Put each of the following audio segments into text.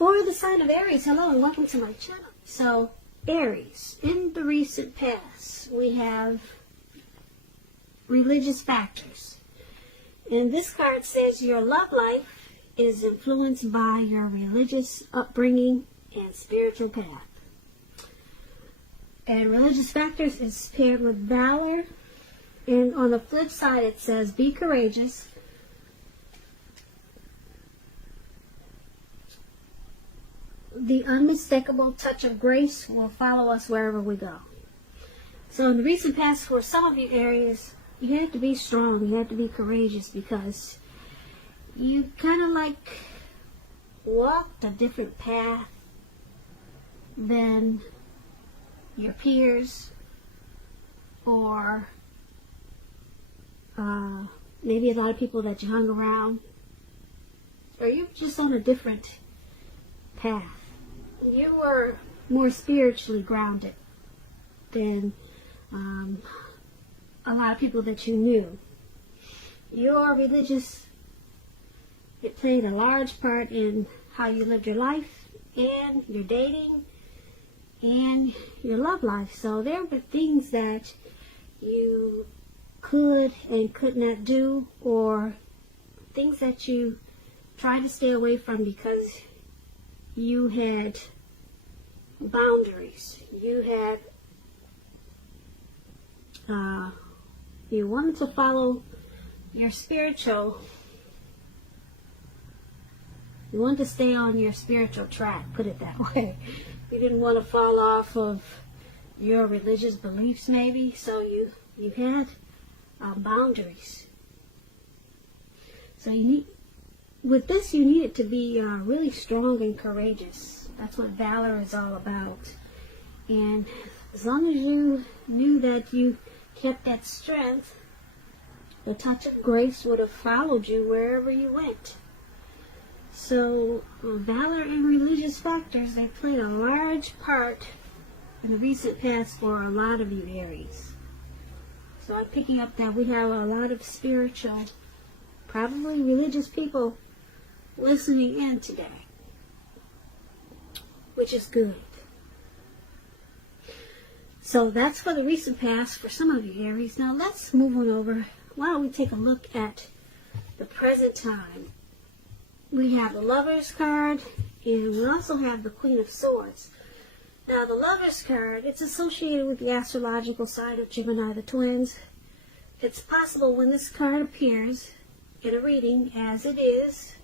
For the sign of Aries, hello and welcome to my channel. So, Aries, in the recent past, we have religious factors. And this card says your love life is influenced by your religious upbringing and spiritual path. And religious factors is paired with valor. And on the flip side, it says be courageous. The unmistakable touch of grace will follow us wherever we go. So in the recent past, for some of you Aries, you have to be strong, you have to be courageous, because you kind of like walked a different path than your peers, or maybe a lot of people that you hung around, or you're just on a different path. You were more spiritually grounded than a lot of people that you knew. Your religious, it played a large part in how you lived your life and your dating and your love life. So there were things that you could and could not do, or things that you tried to stay away from because you had boundaries. You had, you wanted to follow your spiritual, you wanted to stay on your spiritual track, put it that way. You didn't want to fall off of your religious beliefs maybe, so you had boundaries. So with this, you needed to be really strong and courageous. That's what valor is all about. And as long as you knew that you kept that strength, the touch of grace would have followed you wherever you went. So valor and religious factors, they played a large part in the recent past for a lot of you Aries. So I'm picking up that we have a lot of spiritual, probably religious people listening in today, which is good. So that's for the recent past for some of you Aries. Now let's move on over. Why don't we take a look at the present time? We have the Lovers card, and we also have the Queen of Swords. Now the Lovers card, it's associated with the astrological side of Gemini, the twins. It's possible when this card appears in a reading, as it is,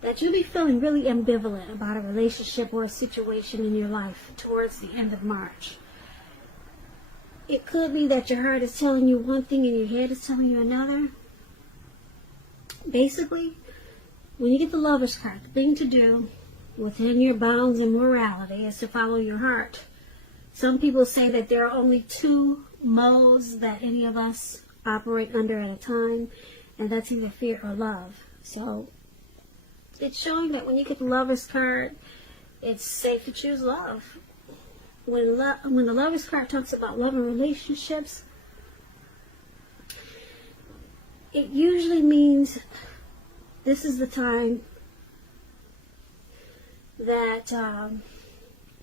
that you'll be feeling really ambivalent about a relationship or a situation in your life towards the end of March. It could be that your heart is telling you one thing and your head is telling you another. Basically, when you get the Lovers card, the thing to do within your bounds and morality is to follow your heart. Some people say that there are only two modes that any of us operate under at a time, and that's either fear or love. So it's showing that when you get the Lovers card, it's safe to choose love. When the Lovers card talks about love and relationships, it usually means this is the time that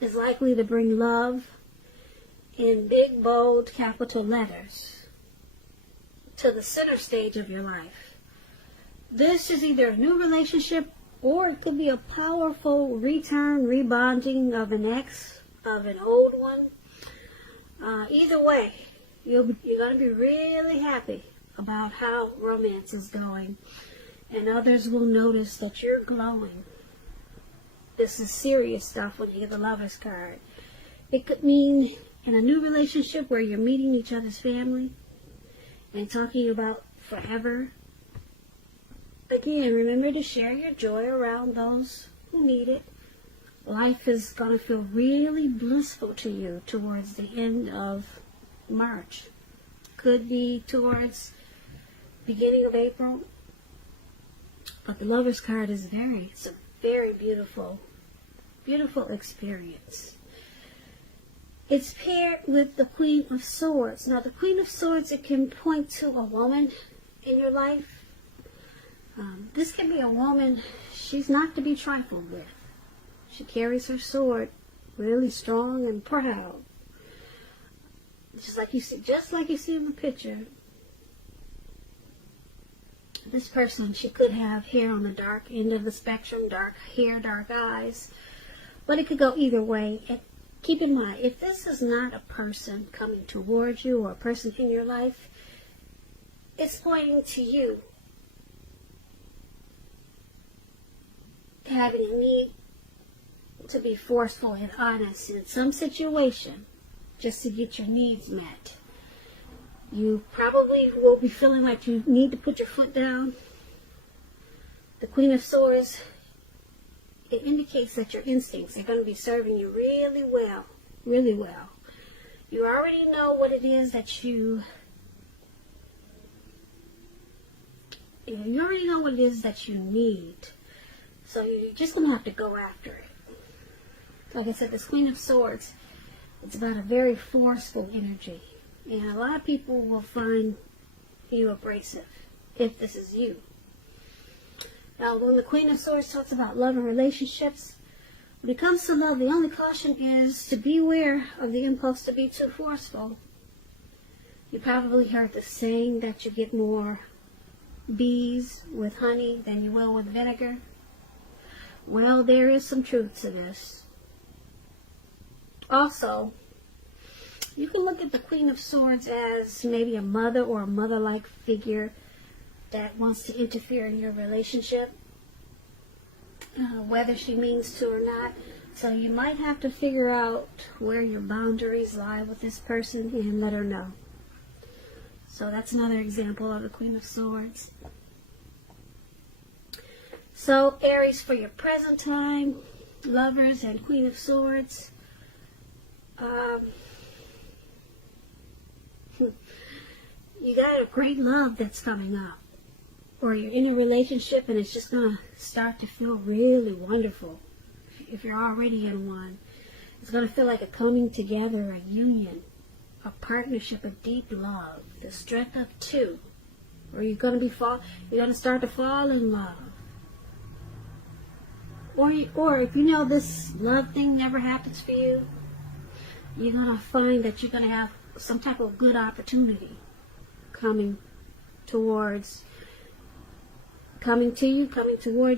is likely to bring love in big, bold, capital letters to the center stage of your life. This is either a new relationship, or it could be a powerful return, rebonding of an ex, of an old one. Either way, you're going to be really happy about how romance is going, and others will notice that you're glowing. This is serious stuff when you get the Lovers card. It could mean in a new relationship where you're meeting each other's family and talking about forever. Again, remember to share your joy around those who need it. Life is going to feel really blissful to you towards the end of March. Could be towards beginning of April. But the Lovers card is it's a very beautiful, beautiful experience. It's paired with the Queen of Swords. Now the Queen of Swords, it can point to a woman in your life. This can be a woman, she's not to be trifled with. She carries her sword really strong and proud. Just like you see in the picture. This person, she could have hair on the dark end of the spectrum, dark hair, dark eyes, but it could go either way. And keep in mind, if this is not a person coming towards you or a person in your life, it's pointing to you having a need to be forceful and honest in some situation just to get your needs met. You probably will be feeling like you need to put your foot down. The Queen of Swords, it indicates that your instincts are going to be serving you really well, really well. You already know what it is that you already know what it is that you need. So you're just going to have to go after it. Like I said, this Queen of Swords, it's about a very forceful energy. And a lot of people will find you abrasive if this is you. Now, when the Queen of Swords talks about love and relationships, when it comes to love, the only caution is to beware of the impulse to be too forceful. You probably heard the saying that you get more bees with honey than you will with vinegar. Well, there is some truth to this. Also, you can look at the Queen of Swords as maybe a mother or a mother-like figure that wants to interfere in your relationship, whether she means to or not. So you might have to figure out where your boundaries lie with this person and let her know. So that's another example of the Queen of Swords. So Aries, for your present time, lovers and Queen of Swords, you got a great love that's coming up, or you're in a relationship and it's just going to start to feel really wonderful. If you're already in one, it's going to feel like a coming together, a union, a partnership, a deep love, the strength of two, or you're going to start to fall in love. Or if you know this love thing never happens for you, you're going to find that you're going to have some type of good opportunity coming toward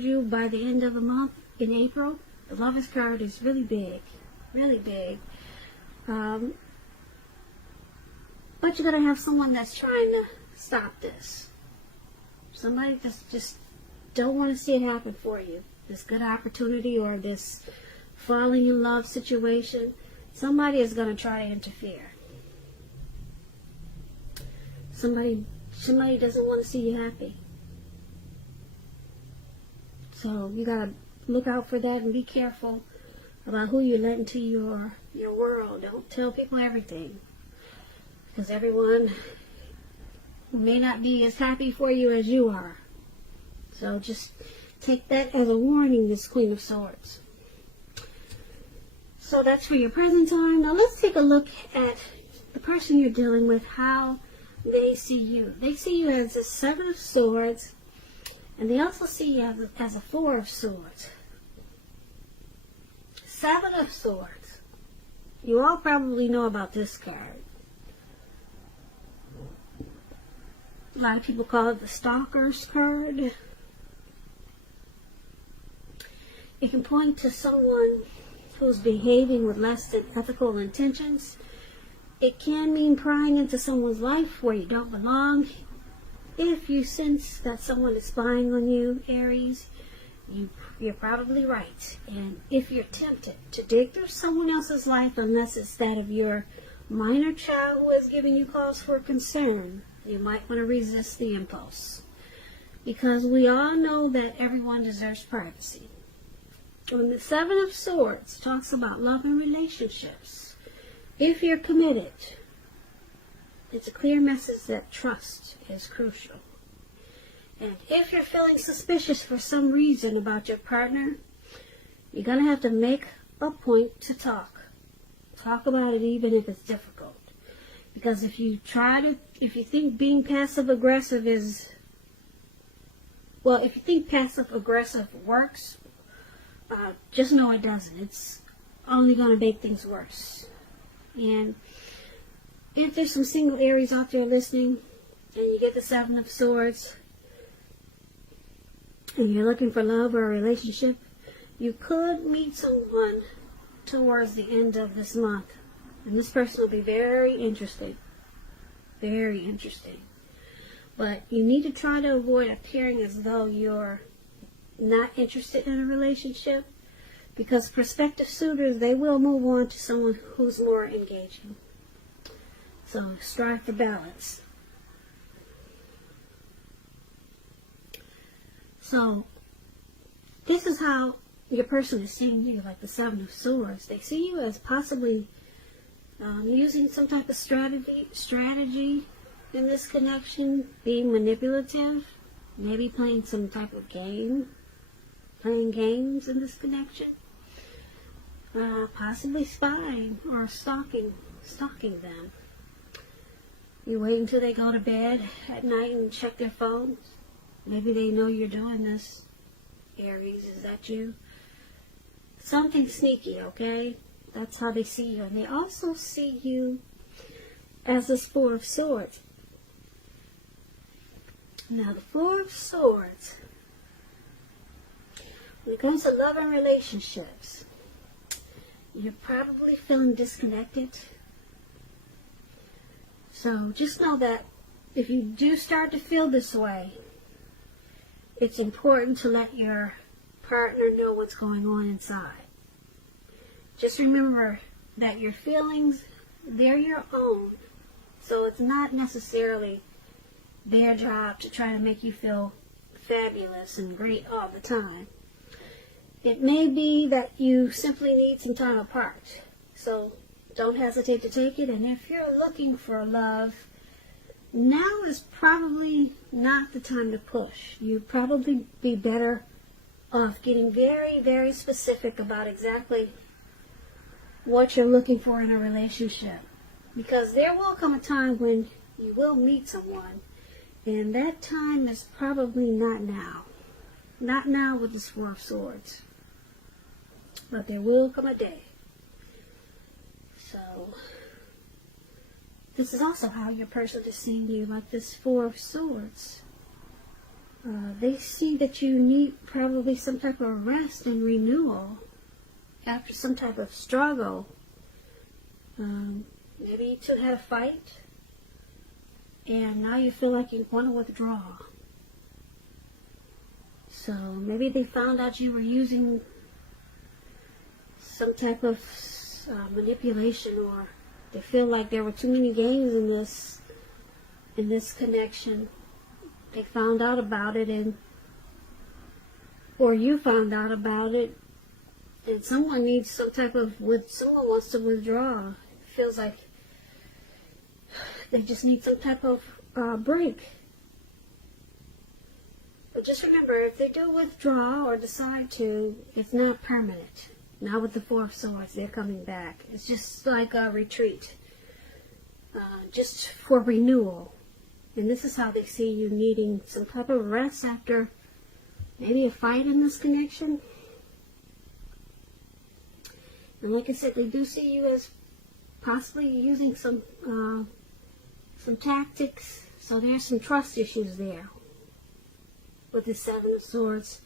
you by the end of the month in April. The Lovers card is really big, really big. But you're going to have someone that's trying to stop this. Somebody just don't want to see it happen for you. This good opportunity or this falling in love situation. Somebody is going to try to interfere. Somebody doesn't want to see you happy. So you got to look out for that and be careful about who you let into your world. Don't tell people everything, because everyone may not be as happy for you as you are. So just take that as a warning, this Queen of Swords. So that's for your present time. Now let's take a look at the person you're dealing with, how they see you. They see you as a Seven of Swords, and they also see you as a Four of Swords. Seven of Swords. You all probably know about this card. A lot of people call it the Stalker's card. It can point to someone who's behaving with less than ethical intentions. It can mean prying into someone's life where you don't belong. If you sense that someone is spying on you, Aries, you're probably right. And if you're tempted to dig through someone else's life, unless it's that of your minor child who is giving you cause for concern, you might want to resist the impulse. Because we all know that everyone deserves privacy. When the Seven of Swords talks about love and relationships, if you're committed, it's a clear message that trust is crucial. And if you're feeling suspicious for some reason about your partner, you're going to have to make a point to talk. Talk about it even if it's difficult. Because if you think being passive-aggressive works, just know it doesn't. It's only going to make things worse. And if there's some single Aries out there listening, and you get the Seven of Swords, and you're looking for love or a relationship, you could meet someone towards the end of this month. And this person will be very interesting. Very interesting. But you need to try to avoid appearing as though you're not interested in a relationship, because prospective suitors, they will move on to someone who's more engaging. So strive for balance. So this is how your person is seeing you, like the Seven of Swords. They see you as possibly using some type of strategy in this connection, being manipulative, maybe playing some type of game, playing games in this connection, possibly spying or stalking them. You wait until they go to bed at night and check their phones. Maybe they know you're doing this. Aries, is that you? Something sneaky, okay? That's how they see you. And they also see you as this Four of Swords. Now, the Four of Swords, when it comes to love and relationships, you're probably feeling disconnected. So just know that if you do start to feel this way, it's important to let your partner know what's going on inside. Just remember that your feelings, they're your own. So it's not necessarily their job to try to make you feel fabulous and great all the time. It may be that you simply need some time apart. So don't hesitate to take it. And if you're looking for love, now is probably not the time to push. You'd probably be better off getting very, very specific about exactly what you're looking for in a relationship. Because there will come a time when you will meet someone, and that time is probably not now. Not now with this Four of Swords. But there will come a day. So this is also how your person is seeing you, like this Four of Swords. They see that you need probably some type of rest and renewal after some type of struggle. Maybe you two had a fight, and now you feel like you want to withdraw. So maybe they found out you were using some type of manipulation, or they feel like there were too many games in this connection. They found out about it, or you found out about it, and someone needs some type of, someone wants to withdraw. It feels like they just need some type of break. But just remember, if they do withdraw or decide to, it's not permanent. Not with the Four of Swords, they're coming back. It's just like a retreat, just for renewal. And this is how they see you needing some type of rest after maybe a fight in this connection. And like I said, they do see you as possibly using some tactics. So there's some trust issues there. With the Seven of Swords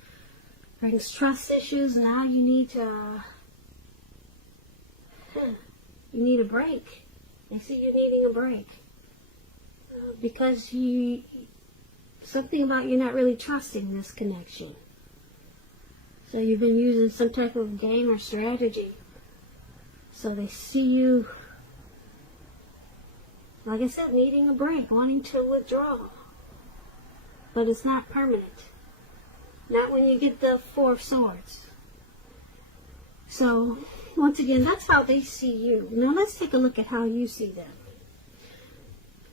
brings trust issues. Now you need to, you need a break. They see you needing a break. Because something about you not really trusting this connection. So you've been using some type of game or strategy. So they see you, like I said, needing a break, wanting to withdraw. But it's not permanent. Not when you get the Four of Swords. So, once again, that's how they see you. Now let's take a look at how you see them.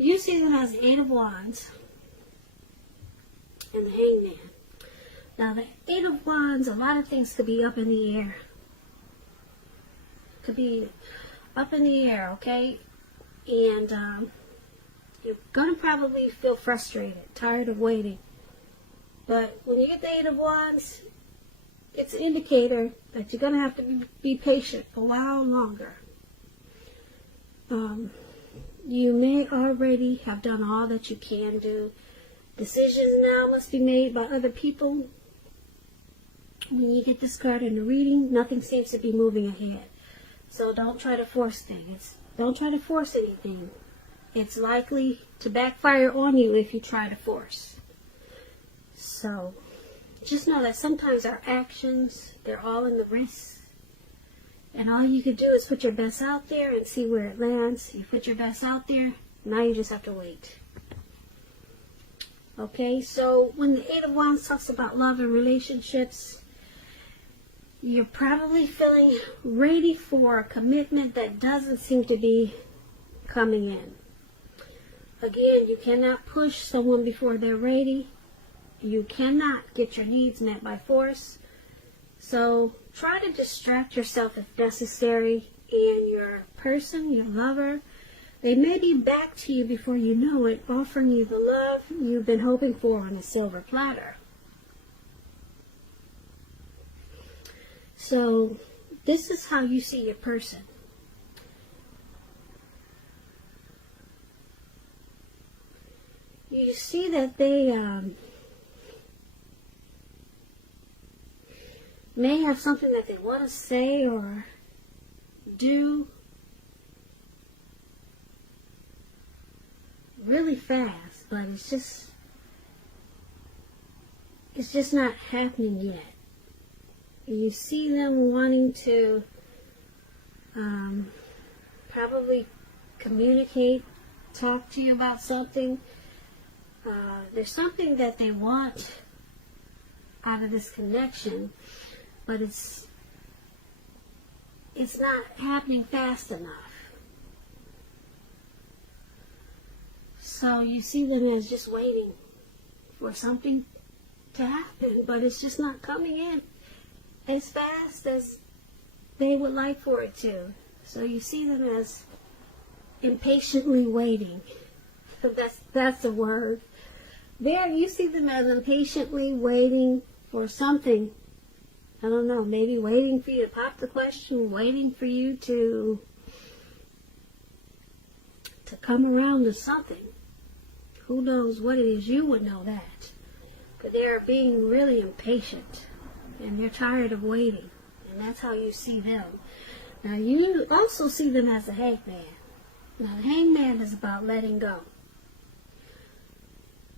You see them as the Eight of Wands and the Hangman. Now the Eight of Wands, a lot of things could be up in the air. Could be up in the air, okay? And you're going to probably feel frustrated, tired of waiting. But when you get the Eight of Wands, it's an indicator that you're going to have to be patient a while longer. You may already have done all that you can do. Decisions now must be made by other people. When you get this card in the reading, nothing seems to be moving ahead. So don't try to force things. Don't try to force anything. It's likely to backfire on you if you try to force. So just know that sometimes our actions, they're all in the wrist. And all you can do is put your best out there and see where it lands. You put your best out there, now you just have to wait. Okay, so when the Eight of Wands talks about love and relationships, you're probably feeling ready for a commitment that doesn't seem to be coming in. Again, you cannot push someone before they're ready. You cannot get your needs met by force. So try to distract yourself if necessary, and your person, your lover, they may be back to you before you know it, offering you the love you've been hoping for on a silver platter. So this is how you see your person. You see that they may have something that they want to say or do really fast, but it's just not happening yet. You see them wanting to probably communicate, talk to you about something. There's something that they want out of this connection, but it's not happening fast enough. So you see them as just waiting for something to happen, but it's just not coming in as fast as they would like for it to. So you see them as impatiently waiting. That's the word. There, you see them as impatiently waiting for something. I don't know, maybe waiting for you to pop the question, waiting for you to come around to something. Who knows what it is? You would know that. But they're being really impatient, and they're tired of waiting, and that's how you see them. Now, you also see them as a hangman. Now, the hangman is about letting go.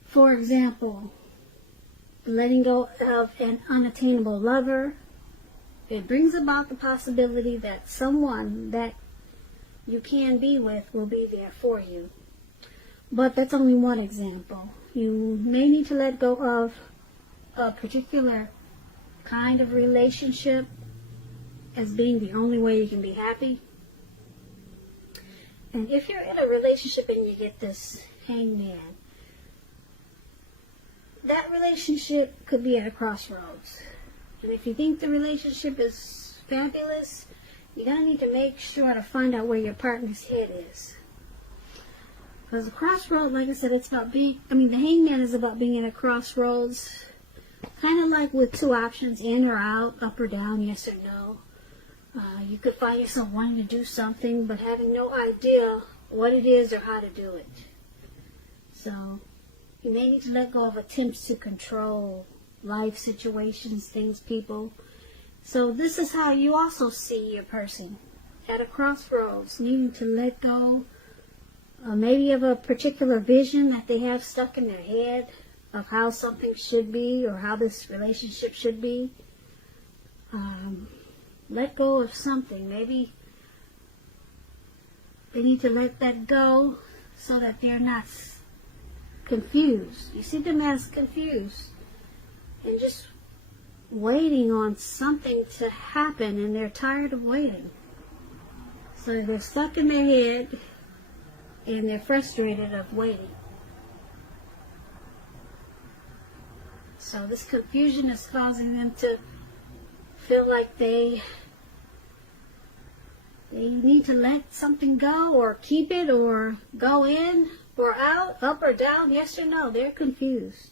For example, letting go of an unattainable lover. It brings about the possibility that someone that you can be with will be there for you. But that's only one example. You may need to let go of a particular kind of relationship as being the only way you can be happy. And if you're in a relationship and you get this hangman, that relationship could be at a crossroads. And if you think the relationship is fabulous, you're going to need to make sure to find out where your partner's head is. Because the crossroads, like I said, the hangman is about being at a crossroads, kind of like with two options, in or out, up or down, yes or no. You could find yourself wanting to do something, but having no idea what it is or how to do it. So you may need to let go of attempts to control life situations, things, people. So this is how you also see your person, at a crossroads, needing to let go maybe of a particular vision that they have stuck in their head of how something should be or how this relationship should be. Let go of something. Maybe they need to let that go so that they're not confused. You see them as confused and just waiting on something to happen, and they're tired of waiting. So they're stuck in their head and they're frustrated of waiting. So this confusion is causing them to feel like they need to let something go, or keep it, or go in or out, up or down, yes or no. They're confused.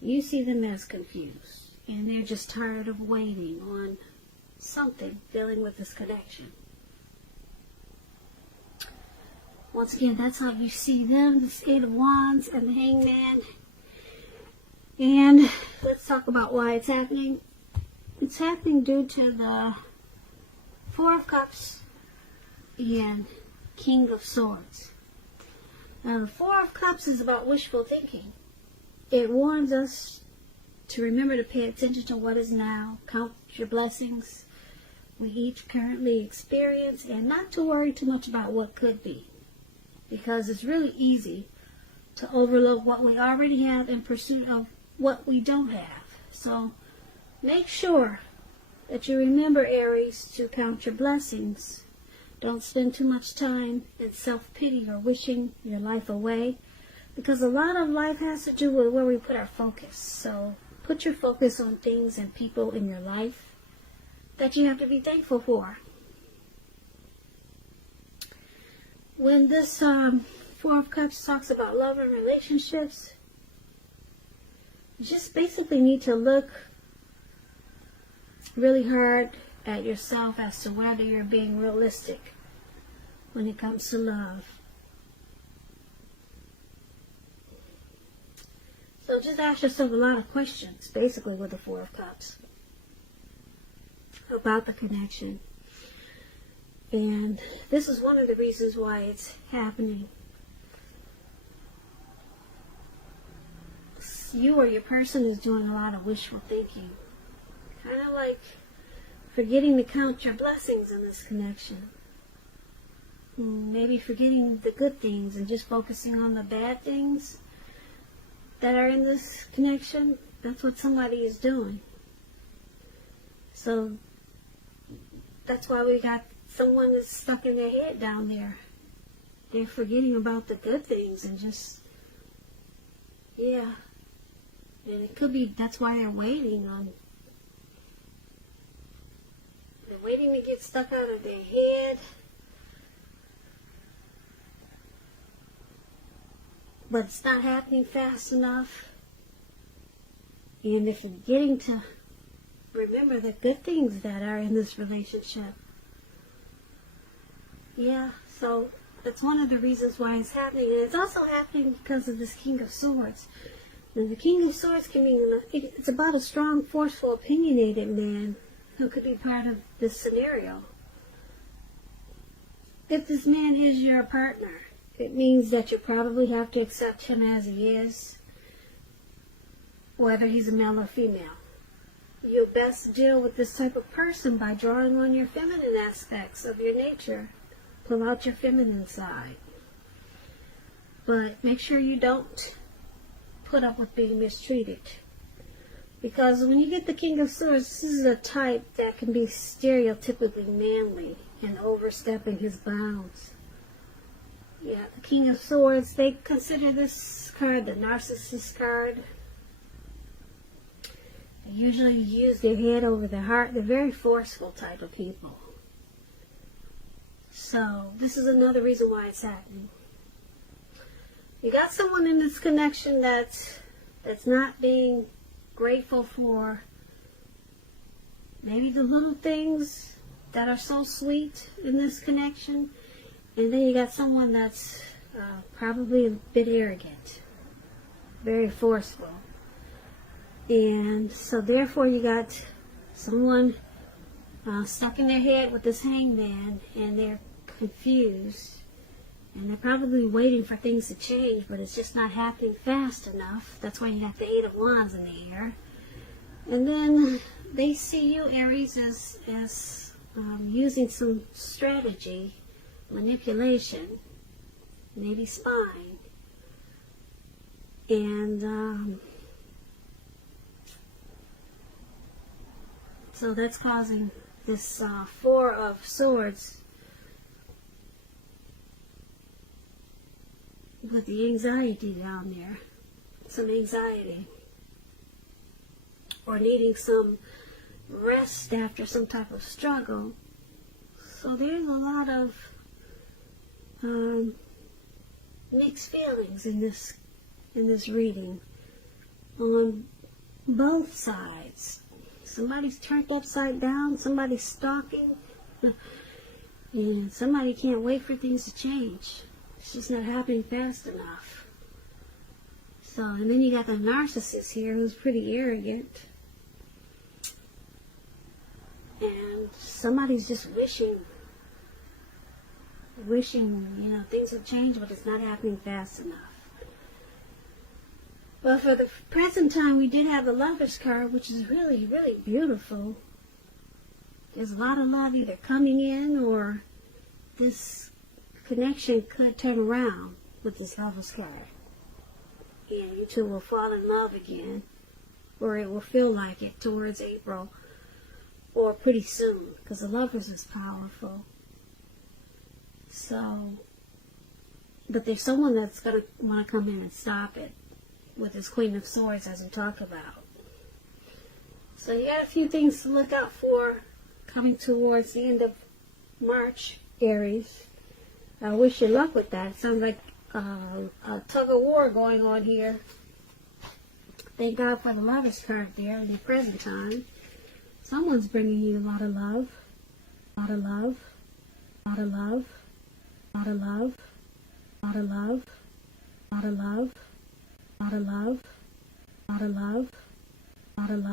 You see them as confused. and they're just tired of waiting on something dealing with this connection. Once again, that's how you see them, this Eight of Wands and the Hangman. And let's talk about why it's happening. It's happening due to the Four of Cups and King of Swords. Now, the Four of Cups is about wishful thinking. It warns us to remember to pay attention to what is now, count your blessings we each currently experience, and not to worry too much about what could be. Because it's really easy to overlook what we already have in pursuit of what we don't have. So make sure that you remember, Aries, to count your blessings. Don't spend too much time in self-pity or wishing your life away, because a lot of life has to do with where we put our focus. So put your focus on things and people in your life that you have to be thankful for. When this Four of Cups talks about love and relationships, you just basically need to look really hard at yourself as to whether you're being realistic when it comes to love. So just ask yourself a lot of questions, basically, with the Four of Cups about the connection. And this is one of the reasons why it's happening. You or your person is doing a lot of wishful thinking. Kind of like forgetting to count your blessings in this connection. Maybe forgetting the good things and just focusing on the bad things that are in this connection. That's what somebody is doing. So that's why we got someone that's stuck in their head down there. They're forgetting about the good things and just, yeah. And it could be that's why they're waiting to get stuck out of their head. But it's not happening fast enough. And they're forgetting to remember the good things that are in this relationship. Yeah, so that's one of the reasons why it's happening. And it's also happening because of this King of Swords. And the King of Swords can mean, it's about a strong, forceful, opinionated man who could be part of this scenario. If this man is your partner, it means that you probably have to accept him as he is, whether he's a male or female. You best deal with this type of person by drawing on your feminine aspects of your nature. Pull out your feminine side. But make sure you don't put up with being mistreated. Because when you get the King of Swords, this is a type that can be stereotypically manly and overstepping his bounds. Yeah, the King of Swords, they consider this card the narcissist card. They usually use their head over their heart. They're very forceful type of people. So, this is another reason why it's happening. You got someone in this connection that's not being grateful for maybe the little things that are so sweet in this connection. And then you got someone that's probably a bit arrogant, very forceful. And so therefore you got someone stuck in their head with this hangman, and they're confused. And they're probably waiting for things to change, but it's just not happening fast enough. That's why you got the Eight of Wands in the air. And then they see you, Aries, as using some strategy, manipulation, maybe spying. And so that's causing this Four of Swords with the anxiety down there. Some anxiety. Or needing some rest after some type of struggle. So there's a lot of mixed feelings in this reading on both sides. Somebody's turned upside down, somebody's stalking, and somebody can't wait for things to change. It's just not happening fast enough. So, and then you got the narcissist here who's pretty arrogant. And somebody's just wishing, things have changed, but it's not happening fast enough. Well, for the present time, we did have the Lover's card, which is really, really beautiful. There's a lot of love either coming in, or this connection could turn around with this Lover's card. And you two will fall in love again, or it will feel like it towards April, or pretty soon, because the Lovers is powerful. So, but there's someone that's going to want to come in and stop it with this Queen of Swords, as we talk about. So you got a few things to look out for coming towards the end of March, Aries. I wish you luck with that. It sounds like a tug of war going on here. Thank God for the Lover's card there in the present time. Someone's bringing you a lot of love. A lot of love. A lot of love. A lot of love. A lot of love. A lot of love. A lot of love. A lot of love. A lot of love.